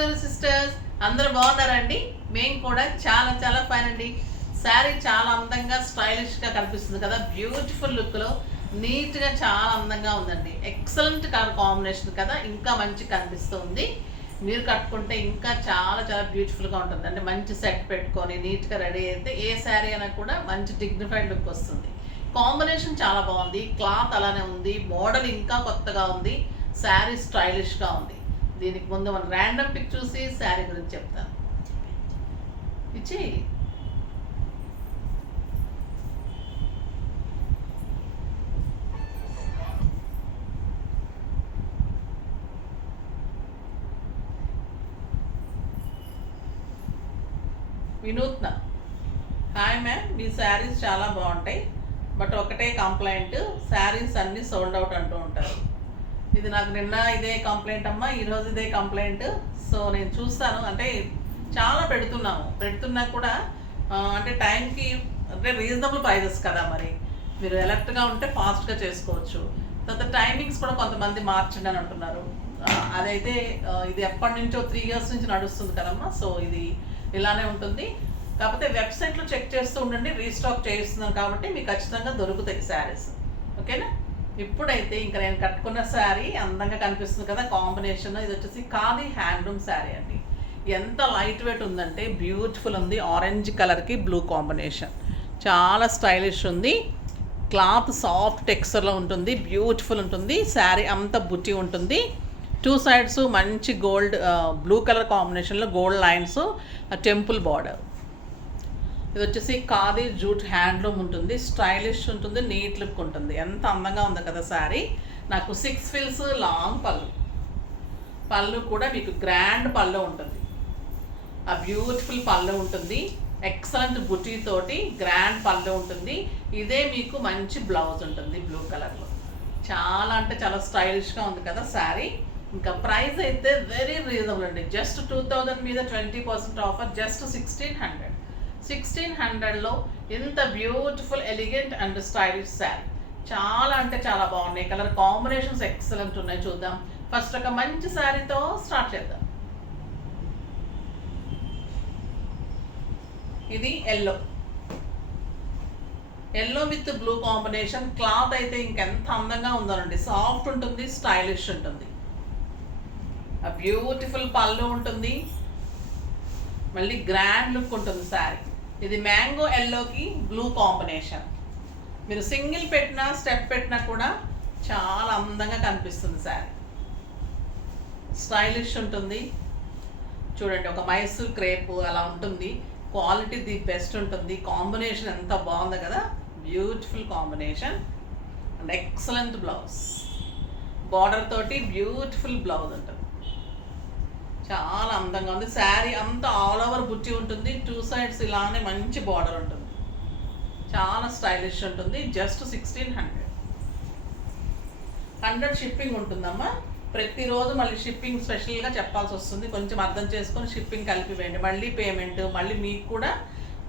Mangaluru sisters అందరూ బాగున్నారండి. మేము కూడా చాలా చాలా ఫైన్ అండి. శారీ చాలా అందంగా స్టైలిష్గా కనిపిస్తుంది కదా, బ్యూటిఫుల్ లుక్లో నీట్గా చాలా అందంగా ఉందండి. ఎక్సలెంట్ కలర్ కాంబినేషన్ కదా, ఇంకా మంచి కనిపిస్తుంది. మీరు కట్టుకుంటే ఇంకా చాలా చాలా బ్యూటిఫుల్గా ఉంటుంది. అంటే మంచి సెట్ పెట్టుకొని నీట్గా రెడీ అయితే ఏ శారీ అయినా కూడా మంచి డిగ్నిఫైడ్ లుక్ వస్తుంది. కాంబినేషన్ చాలా బాగుంది, క్లాత్ అలానే ఉంది, మోడల్ ఇంకా కొత్తగా ఉంది, శారీ స్టైలిష్గా ఉంది. దీనికి ముందు మనం ర్యాండమ్ పిక్ చూసి శారీ గురించి చెప్తాను. ఇచ్చి వినూత్న, హాయ్ మ్యామ్, మీ శారీస్ చాలా బాగుంటాయి, బట్ ఒకటే కంప్లైంట్, శారీస్ అన్నీ సోల్డ్ అవుట్ అంటూ ఉంటారు. ఇది నాకు నిన్న ఇదే కంప్లైంట్ అమ్మా, ఈరోజు ఇదే కంప్లైంట్. సో నేను చూస్తాను, అంటే చాలా పెడుతున్నా కూడా అంటే టైంకి అంటే రీజనబుల్ ప్రైజెస్ కదా, మరి మీరు ఎలర్ట్గా ఉంటే ఫాస్ట్గా చేసుకోవచ్చు. తర్వాత టైమింగ్స్ కూడా కొంతమంది మార్చండి అని అంటున్నారు. అదైతే ఇది ఎప్పటి నుంచో 3 years నుంచి నడుస్తుంది కదమ్మా. సో ఇది ఇలానే ఉంటుంది. కాకపోతే వెబ్సైట్లో చెక్ చేస్తూ ఉండండి, రీస్టాక్ చేస్తున్నాను కాబట్టి మీకు ఖచ్చితంగా దొరుకుతాయి శారీస్. ఓకేనా? ఇప్పుడైతే ఇంకా నేను కట్టుకున్న శారీ అందంగా కనిపిస్తుంది కదా, కాంబినేషన్ ఇది వచ్చేసి ఖాదీ హ్యాండ్లూమ్ శారీ అండి. ఎంత లైట్ వెయిట్ ఉందంటే బ్యూటిఫుల్ ఉంది. ఆరెంజ్ కలర్కి బ్లూ కాంబినేషన్ చాలా స్టైలిష్ ఉంది. క్లాత్ సాఫ్ట్ టెక్స్చర్లో ఉంటుంది, బ్యూటిఫుల్ ఉంటుంది. శారీ అంతా బుట్టి ఉంటుంది. 2 sides మంచి గోల్డ్ బ్లూ కలర్ కాంబినేషన్లో గోల్డ్ లైన్స్, టెంపుల్ బార్డర్. ఇది వచ్చేసి ఖాదీ జూట్ హ్యాండ్లూమ్ ఉంటుంది, స్టైలిష్ ఉంటుంది, నీట్ లుక్ ఉంటుంది. ఎంత అందంగా ఉంది కదా శారీ. నాకు 6 frills లాంగ్ పళ్ళు కూడా మీకు గ్రాండ్ పళ్ళు ఉంటుంది. ఆ బ్యూటిఫుల్ పళ్ళు ఉంటుంది, ఎక్సలెంట్ బుటీ తోటి గ్రాండ్ పళ్ళు ఉంటుంది. ఇదే మీకు మంచి బ్లౌజ్ ఉంటుంది బ్లూ కలర్లో. చాలా అంటే చాలా స్టైలిష్గా ఉంది కదా శారీ. ఇంకా ప్రైస్ అయితే వెరీ రీజనబుల్ అండి. జస్ట్ 2000 మీద 20% ఆఫర్, జస్ట్ 1600లో ఇంత beautiful elegant and stylish sari. చాలా అంటే చాలా బాగున్నాయి. కలర్ కాంబినేషన్స్ ఎక్సలెంట్ ఉన్నాయి. చూద్దాం. ఫస్ట్ ఒక మంచి శారీతో స్టార్ట్ చేద్దాం. ఇది yellow with blue combination. Cloth అయితే ఇంకెంత అందంగా ఉందోనండి. సాఫ్ట్ ఉంటుంది, స్టైలిష్ ఉంటుంది. బ్యూటిఫుల్ పళ్ళు ఉంటుంది, మళ్ళీ గ్రాండ్ లుక్ ఉంటుంది శారీ. ఇది మ్యాంగో ఎల్లోకి బ్లూ కాంబినేషన్. మీరు సింగిల్ పెట్టినా స్టెప్ పెట్టినా కూడా చాలా అందంగా కనిపిస్తుంది శారీ. స్టైలిష్ ఉంటుంది. చూడండి, ఒక మైసూర్ క్రేప్ అలా ఉంటుంది. క్వాలిటీ ది బెస్ట్ ఉంటుంది. కాంబినేషన్ ఎంత బాగుంది కదా, beautiful combination and excellent blouse. Border తోటి బ్యూటిఫుల్ బ్లౌజ్ ఉంటుంది. చాలా అందంగా ఉంది. శారీ అంతా ఆల్ ఓవర్ బుట్టి ఉంటుంది. 2 sides ఇలానే మంచి బార్డర్ ఉంటుంది. చాలా స్టైలిష్ ఉంటుంది. జస్ట్ 1600 షిప్పింగ్ ఉంటుందమ్మా. ప్రతిరోజు మళ్ళీ షిప్పింగ్ స్పెషల్గా చెప్పాల్సి వస్తుంది. కొంచెం అర్థం చేసుకొని షిప్పింగ్ కలిపి వేయండి. మళ్ళీ పేమెంట్, మళ్ళీ మీకు కూడా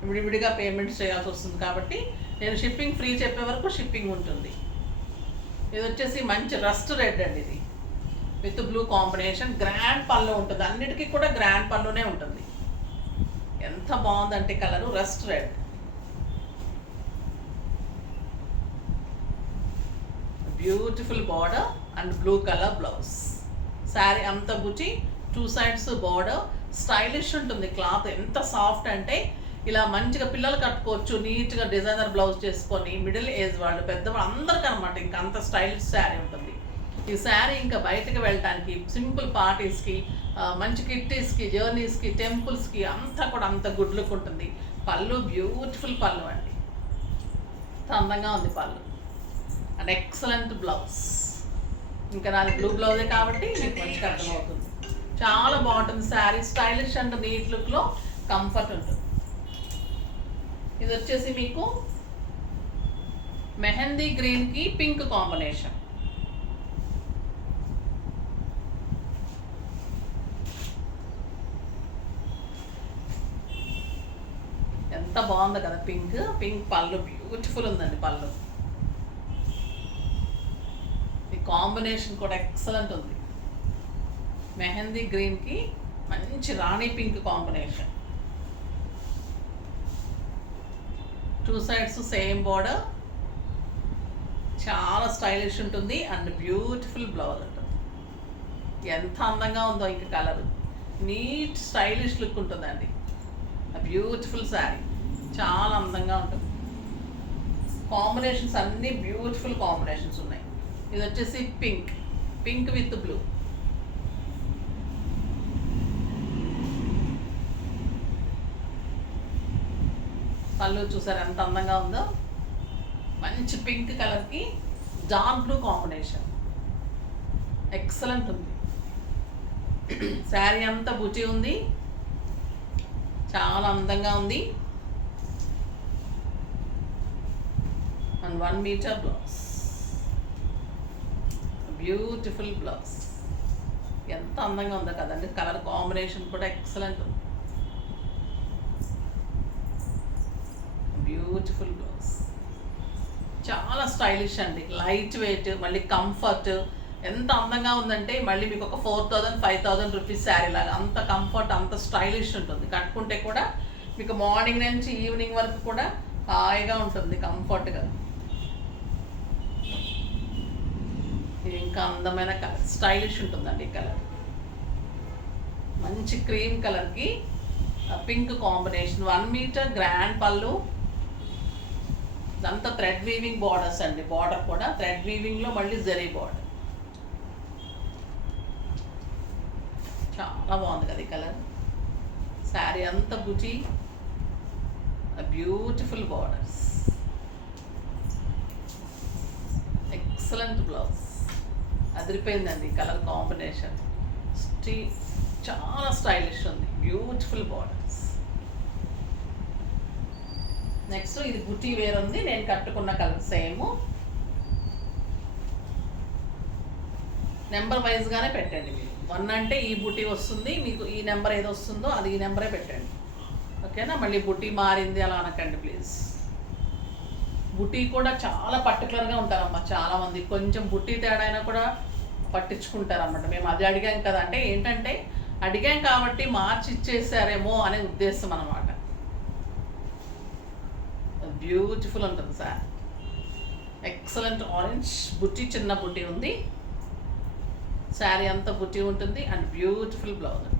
విడివిడిగా పేమెంట్స్ చేయాల్సి వస్తుంది. కాబట్టి నేను షిప్పింగ్ ఫ్రీ చెప్పే వరకు షిప్పింగ్ ఉంటుంది. ఇది వచ్చేసి మంచి రస్ట్ రెడ్ అండి. ఇది విత్ బ్లూ కాంబినేషన్. గ్రాండ్ పళ్ళు ఉంటుంది. అన్నిటికీ కూడా గ్రాండ్ పళ్ళునే ఉంటుంది. ఎంత బాగుందంటే colour, rust red. Beautiful border and blue colour blouse. Sari అంత బుచి, 2 sides బార్డర్. స్టైలిష్ ఉంటుంది. క్లాత్ ఎంత సాఫ్ట్ అంటే ఇలా మంచిగా పిల్లలు కట్టుకోవచ్చు. నీట్గా డిజైనర్ బ్లౌజ్ చేసుకొని మిడిల్ ఏజ్ వాళ్ళు, పెద్దవాళ్ళు అందరికీ అనమాట. ఇంకా అంత స్టైలిష్ శారీ ఉంటుంది ఈ శారీ. ఇంకా బయటకు వెళ్ళటానికి, సింపుల్ పార్టీస్కి, మంచి కిట్టీస్కి, జర్నీస్కి, టెంపుల్స్కి అంతా కూడా అంత గుడ్ లుక్ ఉంటుంది. పళ్ళు బ్యూటిఫుల్ పళ్ళు అండి. అందంగా ఉంది పళ్ళు అండ్ ఎక్సలెంట్ బ్లౌజ్. ఇంకా నాది బ్లూ బ్లౌజే కాబట్టి మీకు మంచిగా అర్థమవుతుంది. చాలా బాగుంటుంది శారీ. స్టైలిష్ అండ్ నీట్ లుక్లో కంఫర్ట్ ఉంటుంది. ఇది వచ్చేసి మీకు మెహందీ గ్రీన్కి పింక్ కాంబినేషన్. ఎంత బాగుంది కదా, పింక్ పళ్ళు బ్యూటిఫుల్ ఉందండి. పళ్ళు ఈ కాంబినేషన్ కూడా ఎక్సలెంట్ ఉంది. మెహందీ గ్రీన్కి మంచి rani pink combination, 2 sides same border, చాలా స్టైలిష్ ఉంటుంది అండ్ బ్యూటిఫుల్ బ్లౌజ్ ఉంటుంది. ఎంత అందంగా ఉందో ఇంక కలర్, నీట్ స్టైలిష్ లుక్ ఉంటుందండి. బ్యూటిఫుల్ శారీ, చాలా అందంగా ఉంటుంది. కాంబినేషన్స్ అన్నీ బ్యూటిఫుల్ కాంబినేషన్స్ ఉన్నాయి. ఇది వచ్చేసి పింక్ విత్ బ్లూ. పళ్ళు చూసారు ఎంత అందంగా ఉందో, మంచి పింక్ కలర్కి డార్క్ బ్లూ కాంబినేషన్, ఎక్సలెంట్ ఉంది. శారీ అంతా బుటీ ఉంది, చాలా అందంగా ఉంది. And 1 metre blouse, beautiful blouse. ఎంత అందంగా ఉందో కదండి, కలర్ కాంబినేషన్ కూడా ఎక్సలెంట్ ఉంది. బ్యూటిఫుల్ బ్లౌజ్, చాలా స్టైలిష్ అండి, లైట్ వెయిట్, మళ్ళీ కంఫర్ట్. ఎంత అందంగా ఉందంటే మళ్ళీ మీకు ఒక 4000-5000 రూపీస్ శారీ లాగా, అంత కంఫర్ట్, అంత స్టైలిష్ ఉంటుంది. కట్టుకుంటే కూడా మీకు మార్నింగ్ నుంచి ఈవినింగ్ వరకు కూడా హాయిగా ఉంటుంది, కంఫర్ట్గా. ఇది ఇంకా అందమైన కలర్, స్టైలిష్ ఉంటుందండి ఈ కలర్. మంచి క్రీమ్ కలర్కి పింక్ కాంబినేషన్, 1 మీటర్ గ్రాండ్ పళ్ళు. ఇదంతా థ్రెడ్ వీవింగ్ బార్డర్స్ అండి, బార్డర్ కూడా థ్రెడ్ వీవింగ్లో మళ్ళీ జరీ బార్డర్. చాలా బాగుంది కదా ఈ కలర్. శారీ అంతా బుటీ, బ్యూటిఫుల్ బార్డర్స్, ఎక్సలెంట్ బ్లౌజ్. అదిరిపోయిందండి ఈ కలర్ కాంబినేషన్, చాలా స్టైలిష్ ఉంది, బ్యూటిఫుల్ బార్డర్స్. నెక్స్ట్ ఇది బుటీ వేర్ ఉంది, నేను కట్టుకున్న కలర్ సేమ్. నెంబర్ వైజ్గానే పెట్టండి మీరు. 1 అంటే ఈ బుటీ వస్తుంది, మీకు ఈ నెంబర్ ఏది వస్తుందో అది ఈ నెంబరే పెట్టండి, ఓకేనా? మళ్ళీ బుటీ మారింది అలా అనకండి ప్లీజ్. బుటీ కూడా చాలా పర్టికులర్గా ఉంటారమ్మా చాలామంది, కొంచెం బుటీ తేడా అయినా కూడా పట్టించుకుంటారన్నమాట. మేము అది అడిగాం కదా, అంటే ఏంటంటే అడిగాం కాబట్టి మార్చి ఇచ్చేసారేమో అనే ఉద్దేశం అన్నమాట. బ్యూటిఫుల్ ఉంటుంది సార్, ఎక్సలెంట్ ఆరెంజ్ బుటీ, చిన్న బుటీ ఉంది. శారీ అంతా బుటీ ఉంటుంది అండ్ బ్యూటిఫుల్ బ్లౌజ్ ఉంటుంది.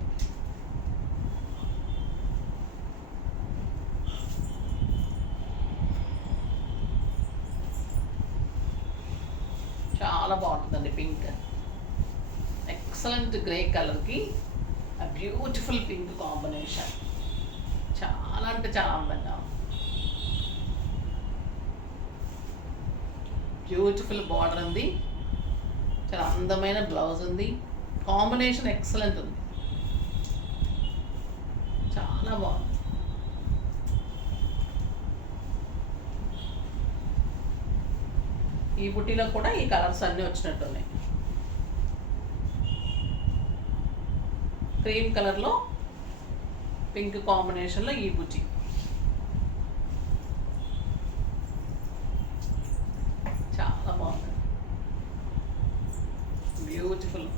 చాలా బాగుంటుందండి పింక్, ఎక్సలెంట్ గ్రే కలర్కి బ్యూటిఫుల్ పింక్ కాంబినేషన్, చాలా అంటే చాలా అందంగా ఉంది. బ్యూటిఫుల్ బార్డర్ ఉంది, చాలా అందమైన బ్లౌజ్ ఉంది, కాంబినేషన్ ఎక్సలెంట్ ఉంది, చాలా బాగుంది. ఈ బుట్టీలో కూడా ఈ కలర్స్ అన్నీ వచ్చినట్టున్నాయి. క్రీమ్ కలర్లో పింక్ కాంబినేషన్లో ఈ బుట్టి, చాలా బాగుంది, beautiful,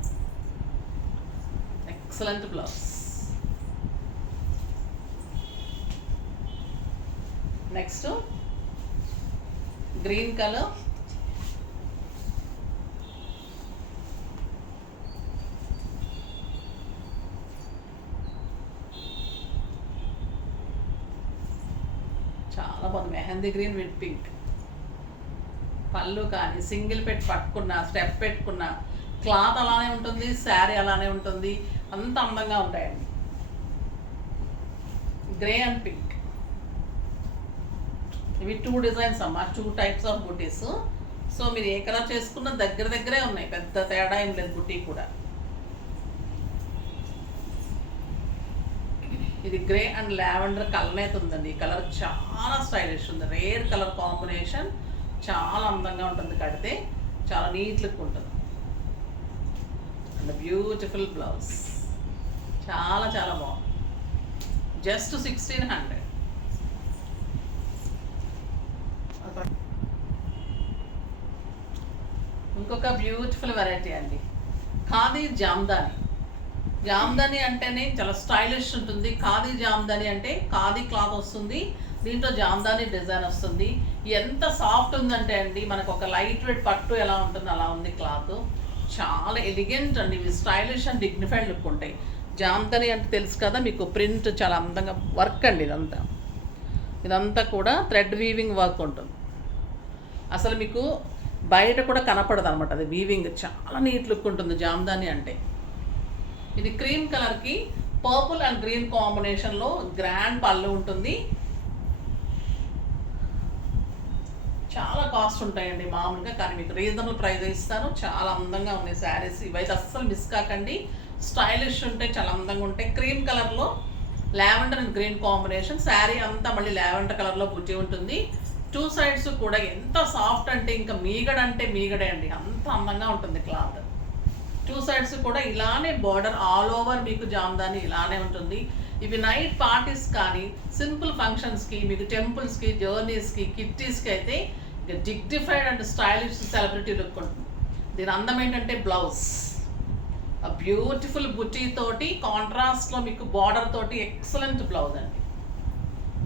excellent blouse. Next green colour, చాలా బాగుంది, మెహందీ గ్రీన్ విత్ పింక్. పళ్ళు కానీ సింగిల్ పెట్టి పట్టుకున్నా, స్టెప్ పెట్టుకున్నా, క్లాత్ అలానే ఉంటుంది, శారీ అలానే ఉంటుంది, అంత అందంగా ఉంటాయండి. గ్రే అండ్ పింక్, ఇవి 2 డిజైన్స్ అమ్మా, 2 టైప్స్ ఆఫ్ బుటీస్. సో మీరు ఏ కలర్ చేసుకున్న దగ్గరే ఉన్నాయి, పెద్ద తేడా ఏం లేదు బుటీ కూడా. ఇది గ్రే అండ్ లావెండర్ కలనేత ఉందండి, ఈ కలర్ చాలా స్టైలిష్ ఉంది, రేర్ కలర్ కాంబినేషన్, చాలా అందంగా ఉంటుంది, కడితే చాలా నీట్ లుక్ ఉంటుంది. అండ్ బ్యూటిఫుల్ బ్లౌజ్, చాలా చాలా బాగుంది, జస్ట్ 1600. ఇంకొక బ్యూటిఫుల్ వెరైటీ అండి, ఖాదీ జామ్దాని. జామ్దాని అంటేనే చాలా స్టైలిష్ ఉంటుంది. ఖాదీ జామ్దాని అంటే ఖాదీ క్లాత్ వస్తుంది, దీంట్లో జామ్దాని డిజైన్ వస్తుంది. ఎంత సాఫ్ట్ ఉందంటే అండి, మనకు ఒక లైట్ వెయిట్ పట్టు ఎలా ఉంటుంది అలా ఉంది క్లాత్. చాలా ఎలిగెంట్ అండి, ఇవి స్టైలిష్ అండ్ డిగ్నిఫైడ్ లుక్ ఉంటాయి. జామ్దాని అంటే తెలుసు కదా మీకు, ప్రింట్ చాలా అందంగా వర్క్ అండి. ఇదంతా కూడా థ్రెడ్ వీవింగ్ వర్క్ ఉంటుంది. అసలు మీకు బయట కూడా కనపడదు అనమాట, అది వీవింగ్ చాలా నీట్ లుక్ ఉంటుంది జామ్దాని అంటే. ఇది క్రీమ్ కలర్కి పర్పుల్ అండ్ గ్రీన్ కాంబినేషన్లో గ్రాండ్ పళ్ళు ఉంటుంది. చాలా కాస్ట్ ఉంటాయండి మామూలుగా, కానీ మీకు రీజనబుల్ ప్రైస్ ఇస్తాను. చాలా అందంగా ఉన్నాయి శారీస్, ఇవైతే అస్సలు మిస్ కాకండి. స్టైలిష్ ఉంటాయి, చాలా అందంగా ఉంటాయి. క్రీమ్ కలర్లో lavender and green combination, sari అంతా మళ్ళీ లావెండర్ కలర్లో బుట్టి ఉంటుంది. టూ సైడ్స్ కూడా ఎంత సాఫ్ట్ అంటే ఇంకా మీగడంటే మీగడే అండి, అంత అందంగా ఉంటుంది క్లాత్. టూ సైడ్స్ కూడా ఇలానే బార్డర్ ఆల్ ఓవర్ మీకు జామ్దాని ఇలానే ఉంటుంది. ఇవి నైట్ పార్టీస్ కానీ సింపుల్ ఫంక్షన్స్కి, మీకు టెంపుల్స్కి, జర్నీస్కి, కిట్టీస్కి అయితే ఇక dignified and stylish celebrity look ఉంటుంది. దీని అందం ఏంటంటే బ్లౌజ్ బ్యూటిఫుల్ బుటీ తోటి కాంట్రాస్ట్లో మీకు బార్డర్ తోటి ఎక్సలెంట్ బ్లౌజ్ అండి.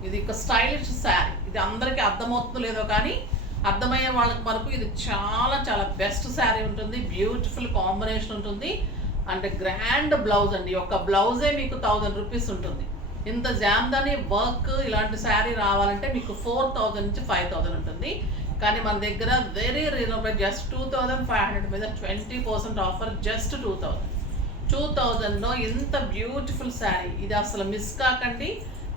ఇది ఒక స్టైలిష్ శారీ. ఇది అందరికీ అర్థమవుతుందో లేదో కానీ అర్థమయ్యే వాళ్ళకి వరకు ఇది చాలా చాలా బెస్ట్ శారీ ఉంటుంది. బ్యూటిఫుల్ కాంబినేషన్ ఉంటుంది అండ్ గ్రాండ్ బ్లౌజ్ అండి. ఒక బ్లౌజే మీకు 1000 రూపీస్ ఉంటుంది. ఇంత జామ్దాని వర్క్ ఇలాంటి శారీ రావాలంటే మీకు 4000 నుంచి 5000 ఉంటుంది. కానీ మన దగ్గర వెరీ రీజనబుల్, జస్ట్ 2500 మీద 20% ఆఫర్, జస్ట్ 2000లో ఇంత బ్యూటిఫుల్ శారీ. ఇది అసలు మిస్ కాకండి.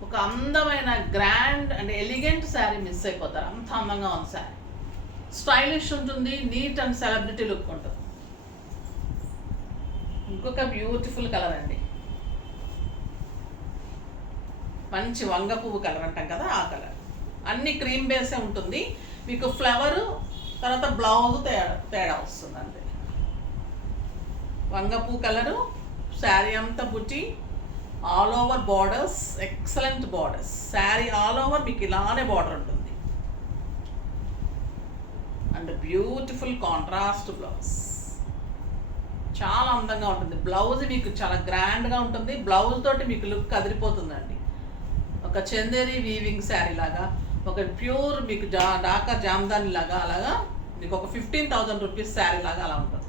ఒక అందమైన grand and elegant sari miss అయిపోతారు, అంత అందంగా ఉంది శారీ. స్టైలిష్ ఉంటుంది, నీట్ అండ్ సెలబ్రిటీ లుక్ ఉంటుంది. ఇంకొక బ్యూటిఫుల్ కలర్ అండి, మంచి వంగ పువ్వు కలర్ అంటాం కదా ఆ కలర్. అన్ని క్రీమ్ బేసే ఉంటుంది. మీకు ఫ్లవరు తర్వాత బ్లౌజ్ తేడా వస్తుంది అంతే. వంగ పువ్వు కలరు, శారీ అంతా బుట్టి, all over borders, excellent borders. Sari all over మీకు ఇలానే బార్డర్ ఉంటుంది అండ్ బ్యూటిఫుల్ కాంట్రాస్ట్ బ్లౌజ్. చాలా అందంగా ఉంటుంది. బ్లౌజ్ మీకు చాలా గ్రాండ్గా ఉంటుంది. బ్లౌజ్ తోటి మీకు లుక్ అదిరిపోతుందండి. ఒక చందేరి వీవింగ్ శారీ లాగా, ఒక ప్యూర్ మీకు డాకా జామ్దాని లాగా, అలాగా మీకు ఒక 15,000 రూపీస్ శారీ లాగా అలా ఉంటుంది.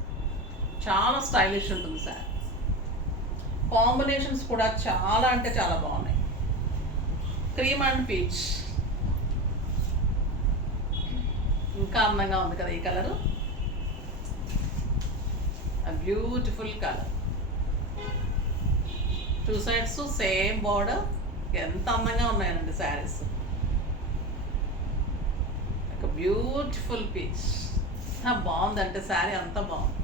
చాలా స్టైలిష్ ఉంటుంది శారీ. కాంబినేషన్స్ కూడా చాలా అంటే చాలా బాగున్నాయి. క్రీమ్ అండ్ పీచ్ ఇంకా అందంగా ఉంది కదా ఈ colour. Beautiful colour, two sides same border. ఎంత అందంగా ఉన్నాయండి శారీస్. ఒక బ్యూటిఫుల్ పీచ్, బాగుందంటే శారీ అంతా బాగుంది.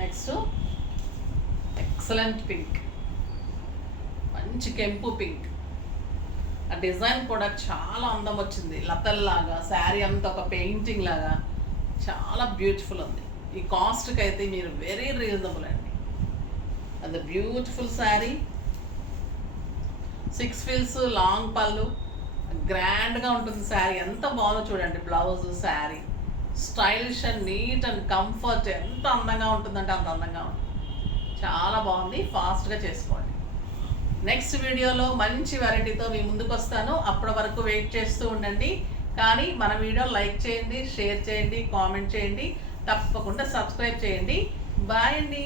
నెక్స్ట్ ఎక్సలెంట్ పింక్, మంచి కెంపు పింక్. ఆ డిజైన్ కూడా చాలా అందం వచ్చింది, లతల్లాగా. శారీ అంతా ఒక పెయింటింగ్ లాగా చాలా బ్యూటిఫుల్ ఉంది. ఈ కాస్ట్కి అయితే మీరు వెరీ రీజనబుల్ అండి. అది బ్యూటిఫుల్ శారీ, 6 ఫీల్స్ లాంగ్ పళ్ళు, గ్రాండ్గా ఉంటుంది శారీ. ఎంత బాగుందో చూడండి. Blouse, sari stylish and neat and comfort. ఎంత అందంగా ఉంటుందంటే అంత అందంగా ఉంటుంది. చాలా బాగుంది. ఫాస్ట్గా చేసుకోండి. నెక్స్ట్ వీడియోలో మంచి వెరైటీతో మీ ముందుకు వస్తాను. అప్పటి వరకు వెయిట్ చేస్తూ ఉండండి. కానీ మన వీడియో లైక్ చేయండి, షేర్ చేయండి, కామెంట్ చేయండి, తప్పకుండా సబ్స్క్రైబ్ చేయండి. బాయ్ అండి.